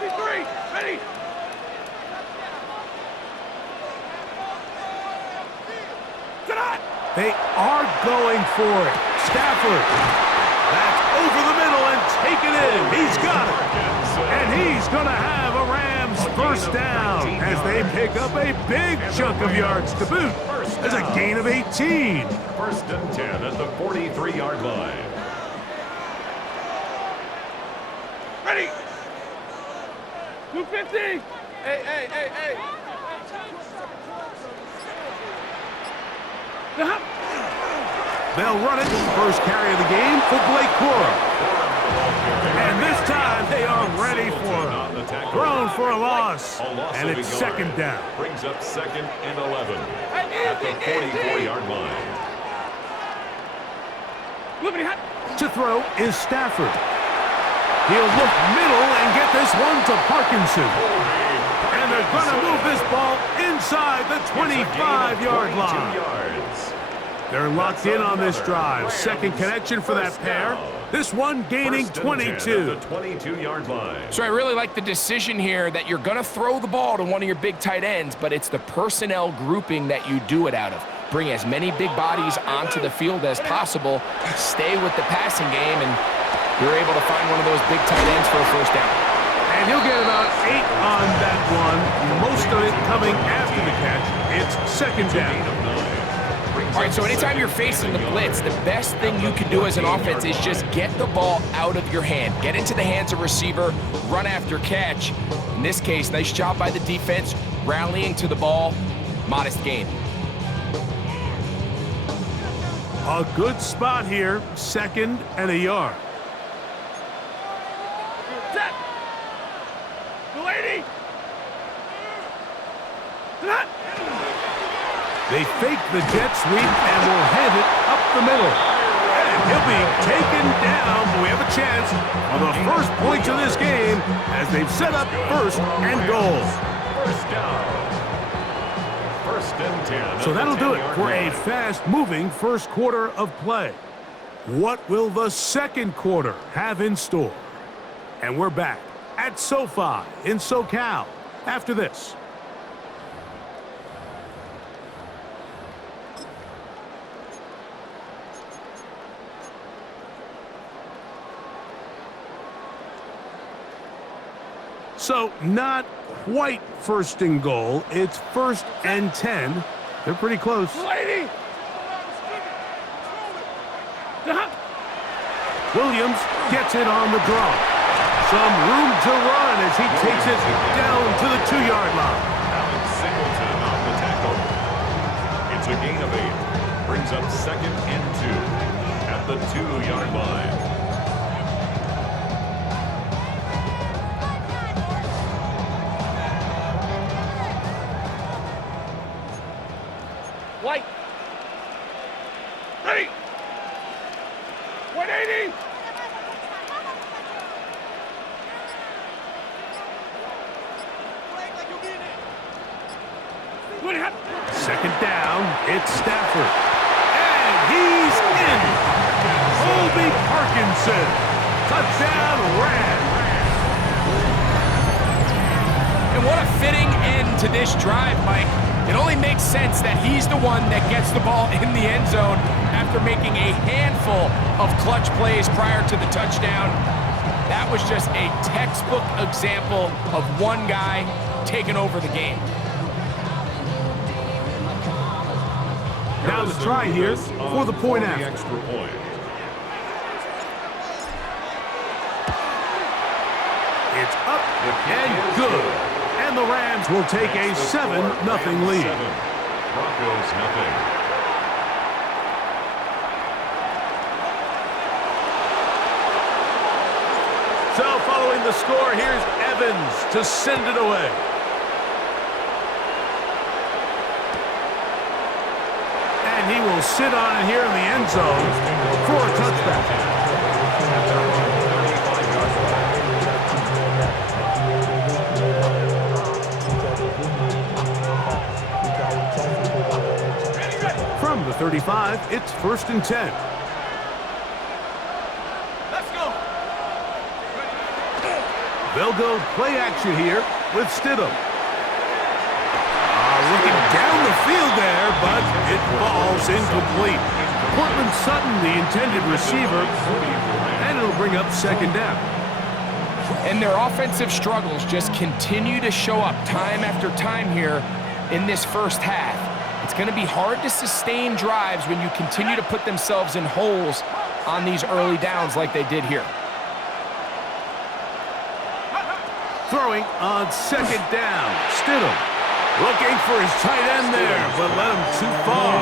53, ready? They are going for it. Stafford. That's over the middle and taken in. He's got it. And he's going to have a Rams first down as they pick up a big chunk of yards to boot. There's a gain of 18. First and 10 at the 43-yard line. Ready? 250. Hey. They'll run it. First carry of the game for Blake Cora. And this time they are ready for him. Thrown for a loss. And it's second down. Brings up second and 11 at the 44-yard line. To throw is Stafford. He'll look middle and get this one to Parkinson. And they're going to move this ball inside the 25-yard line. They're locked in on this drive. Second connection for that pair. This one gaining 22. The 22-yard line. So I really like the decision here that you're going to throw the ball to one of your big tight ends, but it's the personnel grouping that you do it out of. Bring as many big bodies onto the field as possible. Stay with the passing game, and you're able to find one of those big tight ends for a first down. And he'll get about 8 on that one. Most of it coming after the catch. It's second down. All right, so anytime you're facing the blitz, the best thing you can do as an offense is just get the ball out of your hand. Get into the hands of receiver, run after catch. In this case, nice job by the defense, rallying to the ball, modest gain. A good spot here, second and a yard. Set. 280. They fake the jet sweep and will hand it up the middle. And he'll be taken down, but we have a chance for the first points of this game as they've set up first and goal. First down. First and 10. So that'll do it for a fast-moving first quarter of play. What will the second quarter have in store? And we're back at SoFi in SoCal after this. So not quite first and goal. It's first and 10. They're pretty close. Lady. Williams gets it on the draw. Some room to run as he takes it down to the 2-yard line. Alex Singleton on the tackle. It's a gain of 8. Brings up second and 2 at the 2-yard line. White. Ready. 180. Second down, it's Stafford. And he's in. Colby Parkinson. Touchdown, Rams. And what a fitting end to this drive, Mike. It only makes sense that he's the one that gets the ball in the end zone after making a handful of clutch plays prior to the touchdown. That was just a textbook example of one guy taking over the game. Now the try here for the point after. Extra point. It's up and good. And the Rams will take a 7-0 lead. Broncos nothing. So following the score, here's Evans to send it away. And he will sit on it here in the end zone for a touchback. From the 35, it's first and 10. Let's go. They'll go play action here with Stidham. Looking down the field there, but it falls incomplete. Cortland Sutton, the intended receiver, and it'll bring up second down. And their offensive struggles just continue to show up time after time here in this first half. It's going to be hard to sustain drives when you continue to put themselves in holes on these early downs like they did here. Throwing on second down, Stidham. Looking for his tight end there, but led him too far.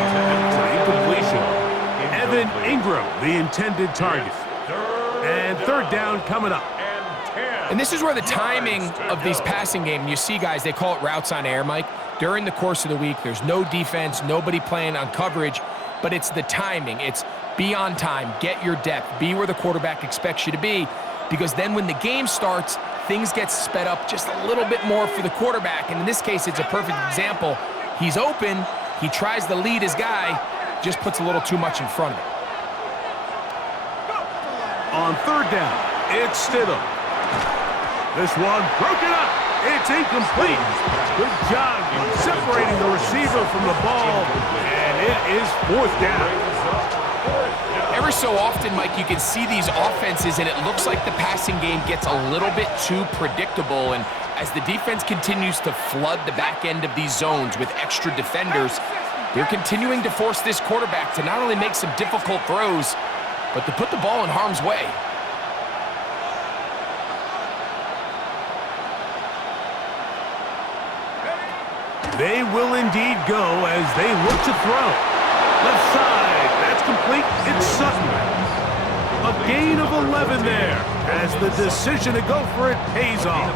It's an incompletion. Evan Ingram, the intended target. And third down coming up. And this is where the timing of these passing game, you see guys, they call it routes on air, Mike. During the course of the week, there's no defense, nobody playing on coverage, but it's the timing. It's be on time, get your depth, be where the quarterback expects you to be, because then when the game starts, things get sped up just a little bit more for the quarterback. And in this case, it's a perfect example. He's open, he tries to lead his guy, just puts a little too much in front of him. On third down, it's Stidham. This one broken up. It's incomplete. Good job separating the receiver from the ball, and it is fourth down. Every so often, Mike, you can see these offenses, and it looks like the passing game gets a little bit too predictable. And as the defense continues to flood the back end of these zones with extra defenders, they're continuing to force this quarterback to not only make some difficult throws, but to put the ball in harm's way. They will indeed go as they look to throw. Left side, that's complete. It's Sutton. A gain of 11 there as the decision to go for it pays off.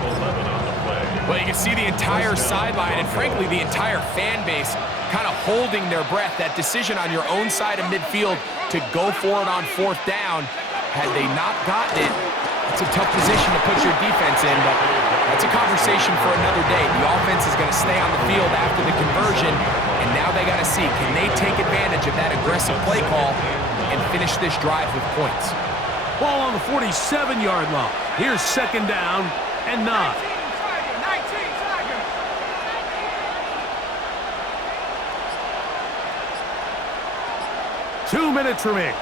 Well, you can see the entire sideline and, frankly, the entire fan base kind of holding their breath. That decision on your own side of midfield to go for it on fourth down, had they not gotten it, it's a tough position to put your defense in, but that's a conversation for another day. The offense is going to stay on the field after the conversion, and now they got to see, can they take advantage of that aggressive play call and finish this drive with points? Ball on the 47-yard line. Here's second down and 9. 2 minutes remaining.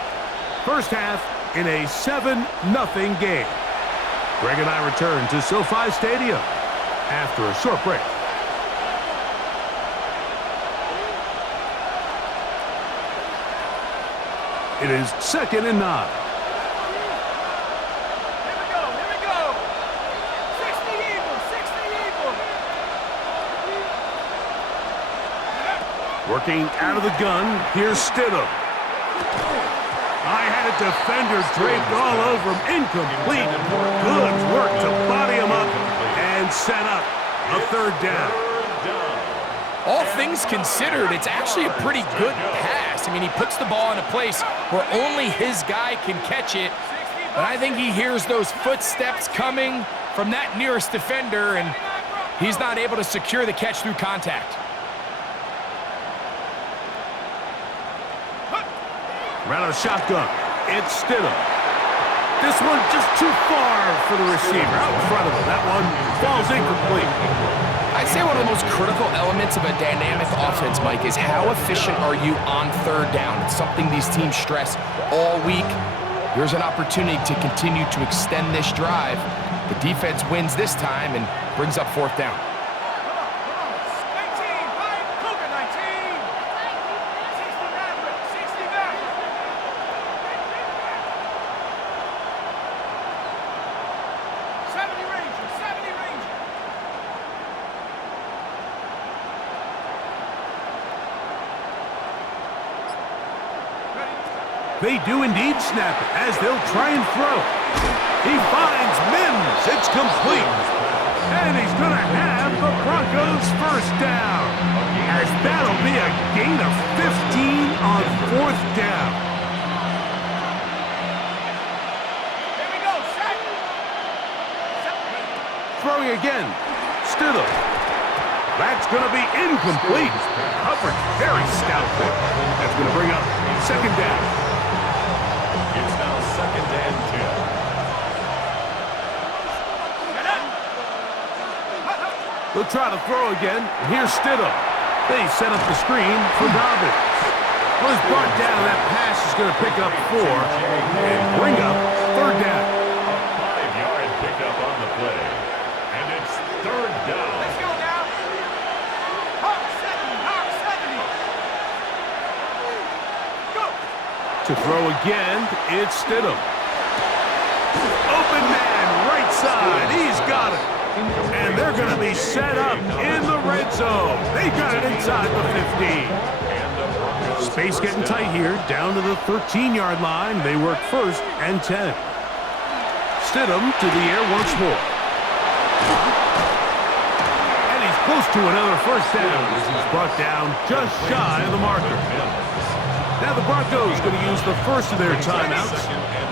First half in a 7-0 game. Greg and I return to SoFi Stadium after a short break. It is second and 9. Here we go. 60 Eagles, 60 Eagles. Working out of the gun, here's Stidham. I had a defender draped all over him. Incomplete. Good work to body him up and set up a third down. All things considered, it's actually a pretty good pass. I mean, he puts the ball in a place where only his guy can catch it. But I think he hears those footsteps coming from that nearest defender, and he's not able to secure the catch through contact. Around a shotgun, it's Stidham. This one just too far for the receiver. Out in front of him. That one falls incomplete. I'd say one of the most critical elements of a dynamic offense, Mike, is how efficient are you on third down. It's something these teams stress all week. Here's an opportunity to continue to extend this drive. The defense wins this time and brings up fourth down. 70 Rangers, 70 Rangers. They do indeed snap it as they'll try and throw. He finds Mims. It's complete. And he's going to have the Broncos first down. As that'll be a gain of 15 on fourth down. Here we go, set. Throwing again. Stidham. That's going to be incomplete. Coverage very stout there. That's going to bring up second down. It's now second and 10. They'll try to throw again. Here's Stidham. They set up the screen for Dobbins. Was brought down. That pass is going to pick up 4 and bring up third down. A 5-yard pickup on the play. And it's third down. Let's go now. Hawk 70, Hawk 70. Go. To throw again, it's Stidham. Open man, right side. He's got it. And they're going to be set up in the red zone. They got it inside the 15. Space getting tight here, down to the 13-yard line. They work first and 10. Stidham to the air once more. And he's close to another first down as he's brought down just shy of the marker. Now the Broncos going to use the first of their timeouts.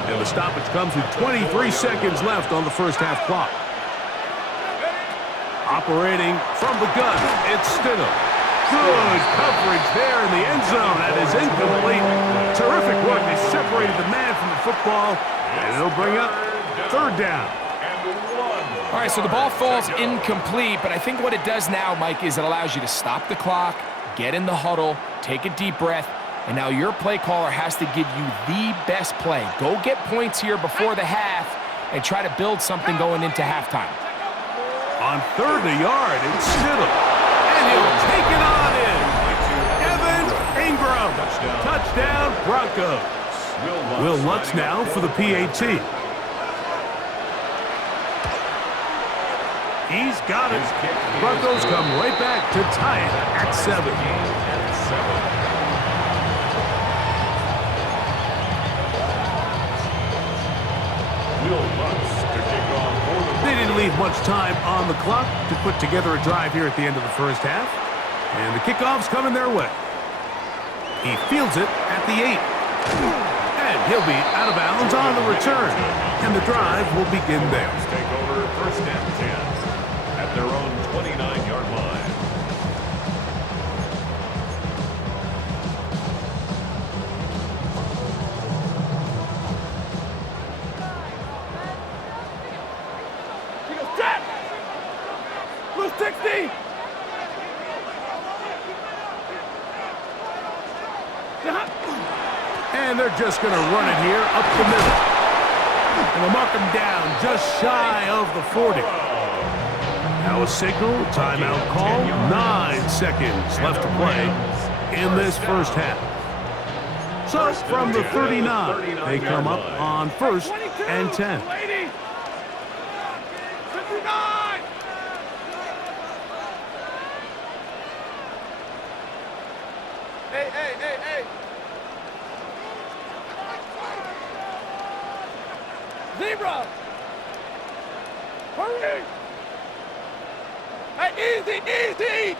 And the stoppage comes with 23 seconds left on the first half clock. Operating from the gun, it's Stidham. Good coverage there in the end zone. That is incomplete. Terrific work. They separated the man from the football, and it'll bring up third down. All right, so the ball falls incomplete, but I think what it does now, Mike, is it allows you to stop the clock, get in the huddle, take a deep breath, and now your play caller has to give you the best play. Go get points here before the half and try to build something going into halftime. On third and a yard, it's Stidham. And he'll take it on in. Evan Ingram. Touchdown, Broncos. Will Lutz now for the PAT. He's got it. Broncos come right back to tie it at 7. Will Lutz to kick off for the They didn't leave much time on the clock to put together a drive here at the end of the first half. And the kickoff's coming their way. He fields it at the 8. And he'll be out of bounds on the return. And the drive will begin there. Take over first and 10 at their own 29-yard line. Blue 60. And they're just going to run it here up the middle. And they'll mark him down just shy of the 40. Now a signal, timeout call. 9 seconds left to play in this first half. So from the 39, they come up on first and 10. 59. Hey. Zebra. Hurry. Hey, easy. Hey.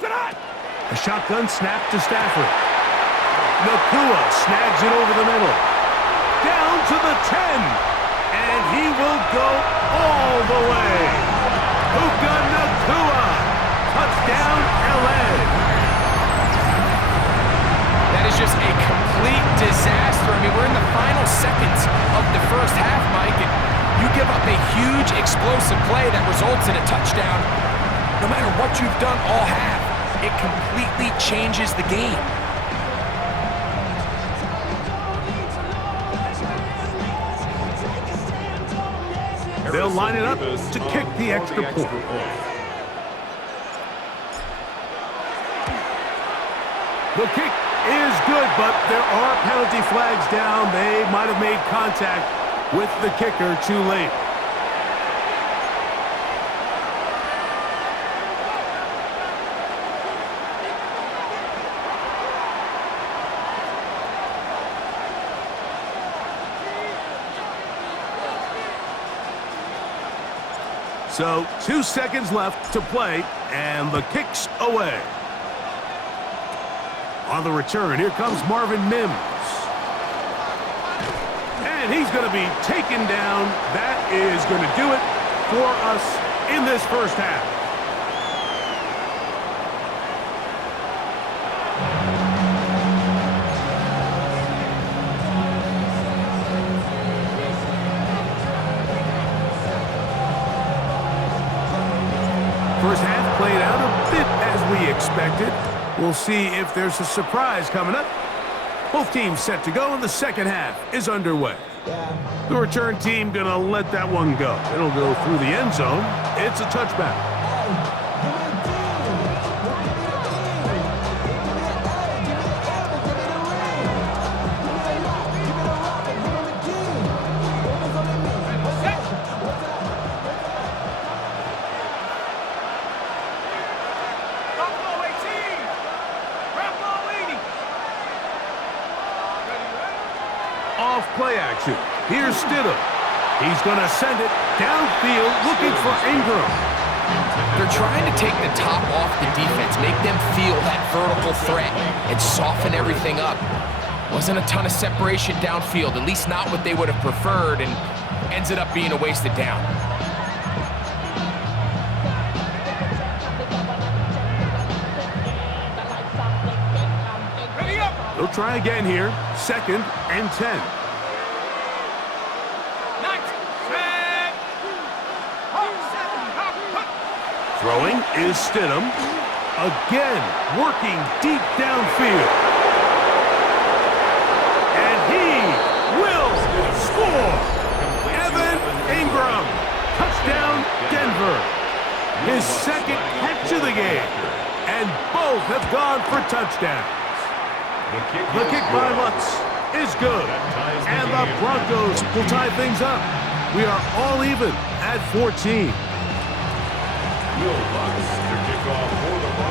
Tonight. A shotgun snap to Stafford. Nakua snags it over the middle. Down to the 10. And he will go all the way. Puka Nakua. Touchdown, LA. That is just a complete disaster. I mean, we're in the final seconds of the first half, Mike, and you give up a huge explosive play that results in a touchdown. No matter what you've done all half, it completely changes the game. They'll line it up to kick the extra point. The kick is good, but there are penalty flags down. They might have made contact with the kicker too late. So 2 seconds left to play, and the kick's away. On the return, here comes Marvin Mims. And he's going to be taken down. That is going to do it for us in this first half. we expected. We'll see if there's a surprise coming up. Both teams set to go, and the second half is underway. The return team gonna let that one go. It'll go through the end zone. It's a touchback. Off play action. Here's Stidham. He's going to send it downfield looking for Ingram. They're trying to take the top off the defense, make them feel that vertical threat, and soften everything up. Wasn't a ton of separation downfield, at least not what they would have preferred, and ended up being a wasted down. They'll try again here. 2nd and 10. Throwing is Stidham. Again, working deep downfield. And he will score. Evan Ingram. Touchdown, Denver. His second catch of the game. And both have gone for touchdowns. The kick by Lutz is good. And the Broncos will tie things up. We are all even at 14.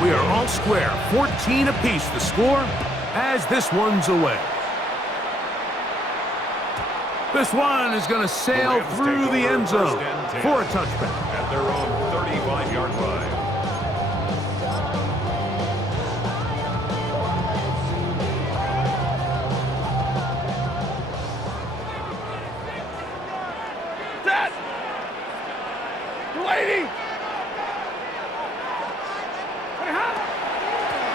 We are all square. 14 apiece the score as this one's away. This one is going to sail through the end zone for a touchback. At their own 35-yard line.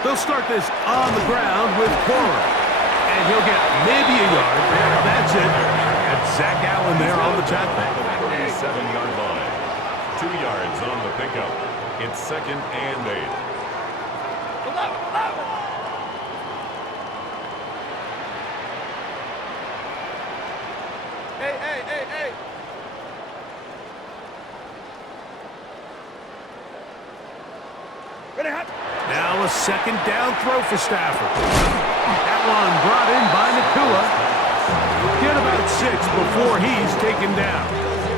They'll start this on the ground with Cora. And he'll get maybe a yard. That's it. And Zach Allen there on the tackle. 47-yard line. 2 yards on the pickup. It's 2nd and 8. Hey. Ready, hot. Now a 2nd down throw for Stafford. That one brought in by Nakua. Get about 6 before he's taken down.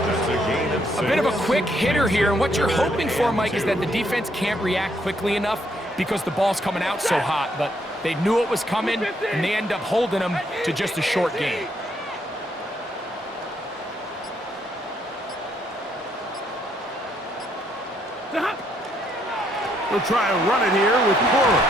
That's a gain of 6. A bit of a quick hitter here, and what you're hoping for, Mike, is that the defense can't react quickly enough because the ball's coming out so hot, but they knew it was coming, and they end up holding them to just a short gain. He'll try to run it here with Cora.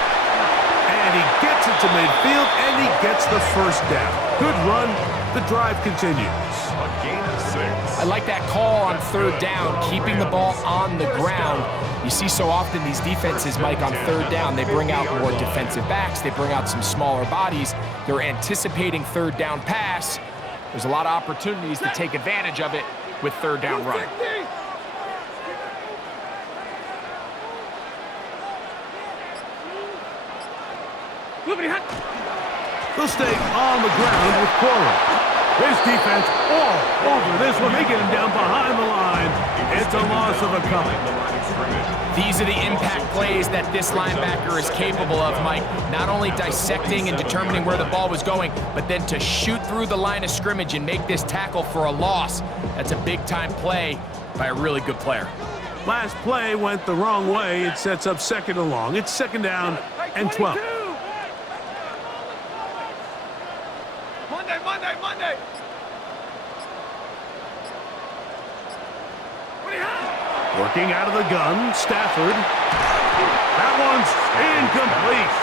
And he gets it to midfield, and he gets the first down. Good run. The drive continues. A gain of 6. I like that call on 3rd down, keeping the ball on the ground. You see so often these defenses, Mike, on 3rd down, they bring out more defensive backs. They bring out some smaller bodies. They're anticipating 3rd down pass. There's a lot of opportunities to take advantage of it with 3rd down run. They'll stay on the ground with Cora. His defense all over this one. They get him down behind the line. It's a loss of a couple. These are the impact plays that this linebacker is capable of, Mike. Not only dissecting and determining where the ball was going, but then to shoot through the line of scrimmage and make this tackle for a loss. That's a big-time play by a really good player. Last play went the wrong way. It sets up 2nd and long. It's 2nd down and 12. Monday. Working out of the gun, Stafford. That one's incomplete.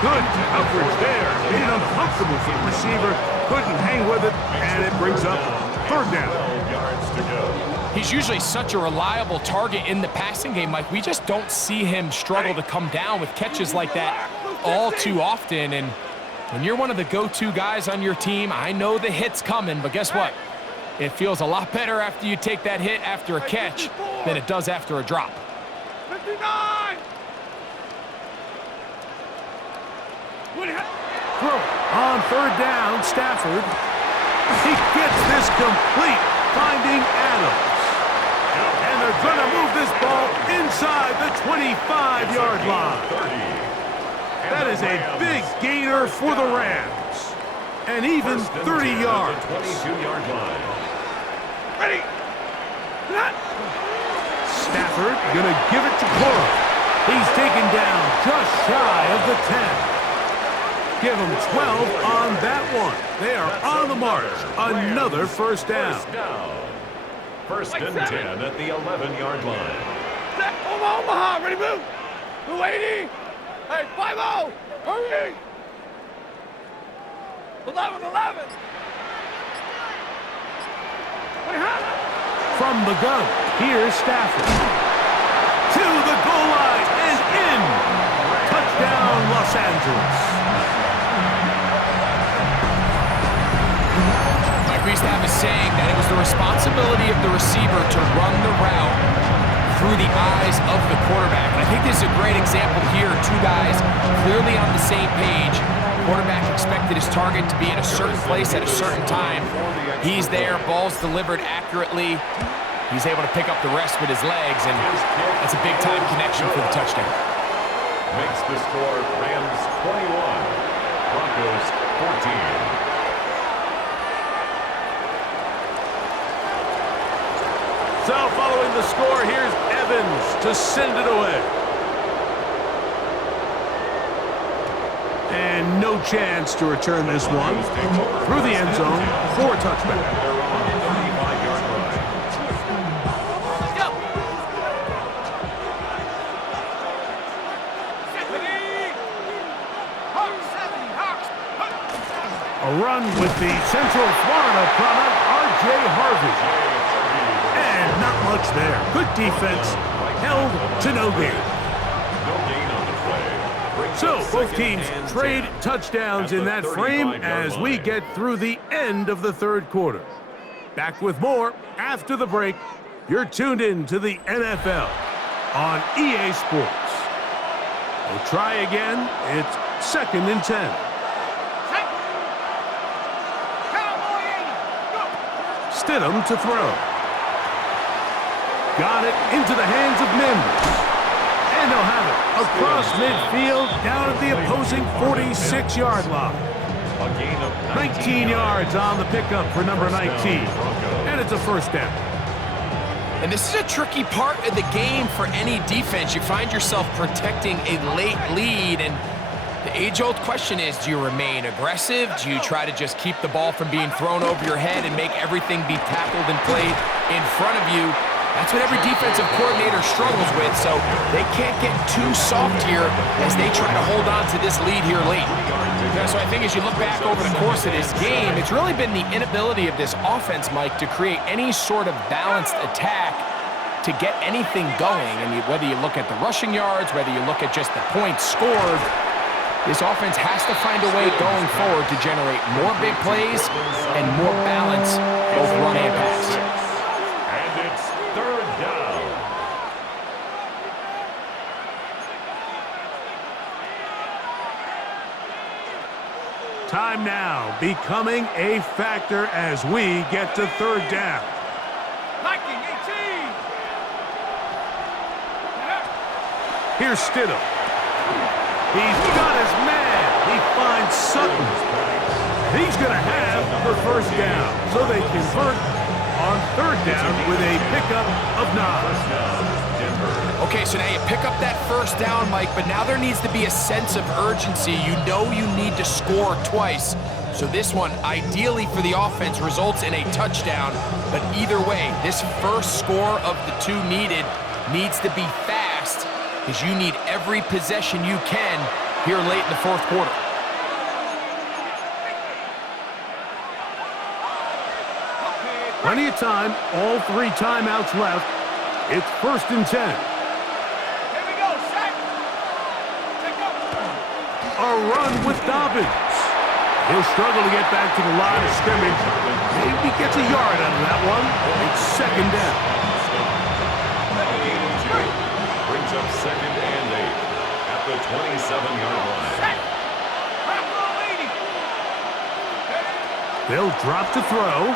Good coverage there. Made it uncomfortable for the receiver. Couldn't hang with it, and it brings up 3rd down. 12 yards to go. He's usually such a reliable target in the passing game, Mike. We just don't see him struggle to come down with catches like that all too often. And when you're one of the go-to guys on your team, I know the hit's coming, but guess what? It feels a lot better after you take that hit after a catch than it does after a drop. 59! Throw on third down, Stafford. He gets this complete, finding Adams. And they're going to move this ball inside the 25-yard line. That is a big gainer for the Rams. And even 30 yards. 22-yard line. Ready. Stafford going to give it to Cora. He's taken down just shy of the 10. Give them 12 on that one. They are on the march. Another first down. First and 10 at the 11-yard line. Omaha, ready, move. 280. Hey, 5-0. Hurry. 11. From the gun, here's Stafford. To the goal line and in. Touchdown, Los Angeles. We used to have a saying that it was the responsibility of the receiver to run the route through the eyes of the quarterback. And I think this is a great example here. Two guys clearly on the same page. Quarterback expected his target to be in a certain place at a certain time. He's there, ball's delivered accurately. He's able to pick up the rest with his legs, and that's a big-time connection for the touchdown. Makes the score Rams 21, Broncos 14. So following the score, here's Evans to send it away. And no chance to return this one. Through the end zone for a touchback. A run with the Central Florida product, R.J. Harvey. And not much there. Good defense. Held to no gain. So both teams trade touchdowns in that frame as we get through the end of the third quarter. Back with more after the break. You're tuned in to the NFL on EA Sports. We'll try again. It's second and 10. Stidham to throw. Got it into the hands of Mims. And they'll have it across midfield down at the opposing 46-yard line. 19 yards on the pickup for number 19. And it's a first down. And this is a tricky part of the game for any defense. You find yourself protecting a late lead, and the age-old question is, do you remain aggressive? Do you try to just keep the ball from being thrown over your head and make everything be tackled and played in front of you? That's what every defensive coordinator struggles with, so they can't get too soft here as they try to hold on to this lead here late. Yeah, so I think as you look back over the course of this game, it's really been the inability of this offense, Mike, to create any sort of balanced attack to get anything going. And whether you look at the rushing yards, whether you look at just the points scored, this offense has to find a way going forward to generate more big plays and more balance, both run and pass. And it's third down. Time now becoming a factor as we get to third down. Viking 18. Here's Stidham. He's got his man. He finds Sutton. He's going to have the first down. So they convert on third down with a pickup of 9. Okay, so now you pick up that first down, Mike, but now there needs to be a sense of urgency. You know you need to score twice. So this one, ideally for the offense, results in a touchdown. But either way, this first score of the two needed needs to be fast, because you need every possession you can here late in the fourth quarter. Plenty of time, all 3 timeouts left. It's first and 10. Here we go, set. Take up. A run with Dobbins. He'll struggle to get back to the line of scrimmage. Maybe gets a yard out of that one. It's second down. Brings up second and 8 at the 27-yard line. They'll drop to throw.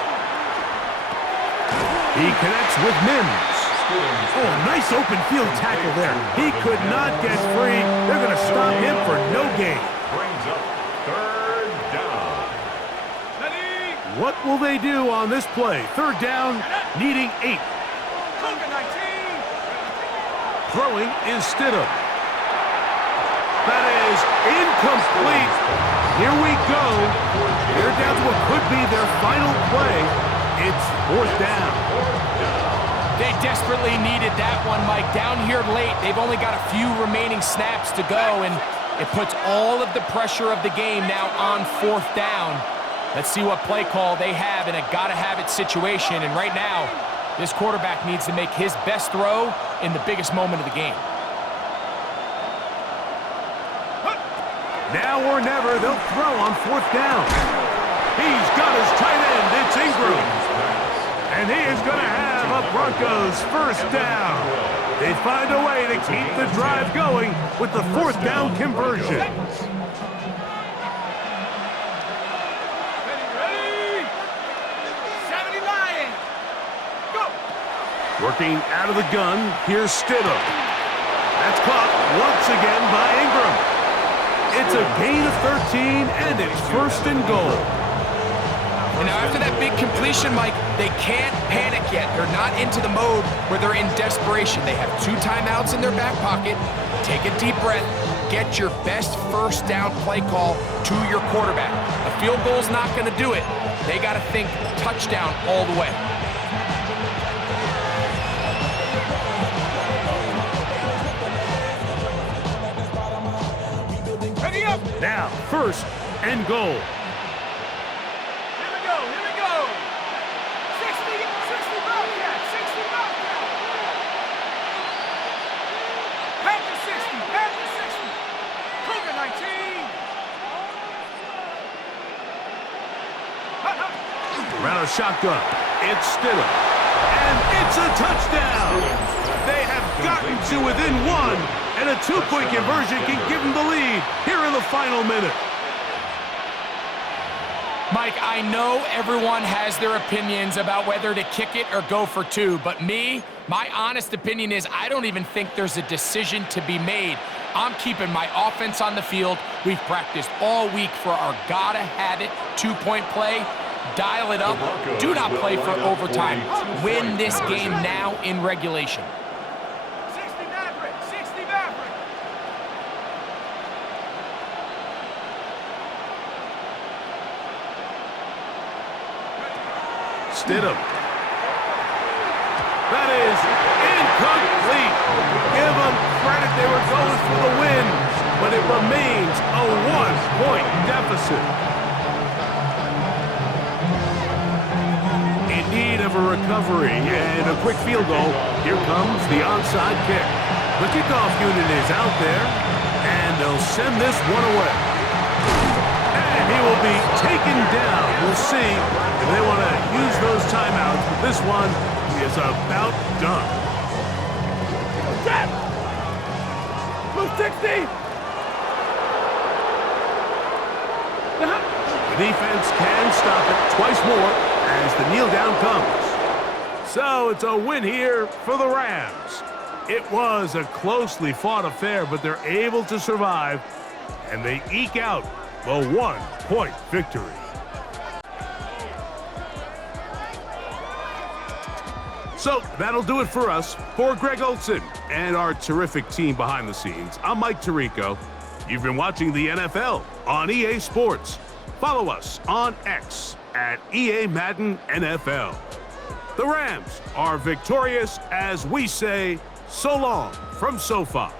He connects with Mims. Oh, nice open field tackle there. He could not get free. They're going to stop him for no gain. Brings up third down. What will they do on this play? Third down, needing 8. Cougar 19. Throwing is Stidham. That is incomplete. Here we go. They're down to what could be their final play. It's fourth down. They desperately needed that one, Mike. Down here late, they've only got a few remaining snaps to go, and it puts all of the pressure of the game now on fourth down. Let's see what play call they have in a gotta-have-it situation, and right now, this quarterback needs to make his best throw in the biggest moment of the game. Now or never, they'll throw on fourth down. He's got his tight end. It's Ingram. And he is going to have a Broncos first down. They find a way to keep the drive going with the fourth down conversion. Ready? 70 Lions. Go. Working out of the gun, here's Stidham. That's caught once again by Ingram. It's a gain of 13, and it's first and goal. And now after that big completion, Mike, they can't panic yet. They're not into the mode where they're in desperation. They have 2 timeouts in their back pocket. Take a deep breath. Get your best first down play call to your quarterback. A field goal's not going to do it. They got to think touchdown all the way. Ready up. Now, first and goal. Here we go. Here we go. 60 Bobcat. 60 Bobcat. Panther 60. Panther 60. Cougar 19. Around a shotgun. It's Stidham. And it's a touchdown. They have gotten to within 1, and a 2-point conversion can give them the lead here in the final minute. Mike, I know everyone has their opinions about whether to kick it or go for 2, but my honest opinion is I don't even think there's a decision to be made. I'm keeping my offense on the field. We've practiced all week for our gotta-have-it 2-point play. Dial it up. Do not play for overtime. Win this game now in regulation. 60 Maverick. 60 Maverick. Stidham. That is incomplete. Give them credit. They were going for the win, but it remains a 1-point deficit. In need of a recovery and a quick field goal, here comes the onside kick. The kickoff unit is out there, and they'll send this one away. And he will be taken down. We'll see if they want to use those timeouts, but this one is about done. Set. Move 60. The defense can stop it twice more as the kneel down comes. So it's a win here for the Rams. It was a closely fought affair, but they're able to survive, and they eke out a 1-point victory. So that'll do it for us. For Greg Olson and our terrific team behind the scenes, I'm Mike Tirico. You've been watching the NFL on EA Sports. Follow us on X at EA Madden NFL. The Rams are victorious as we say so long from SoFi.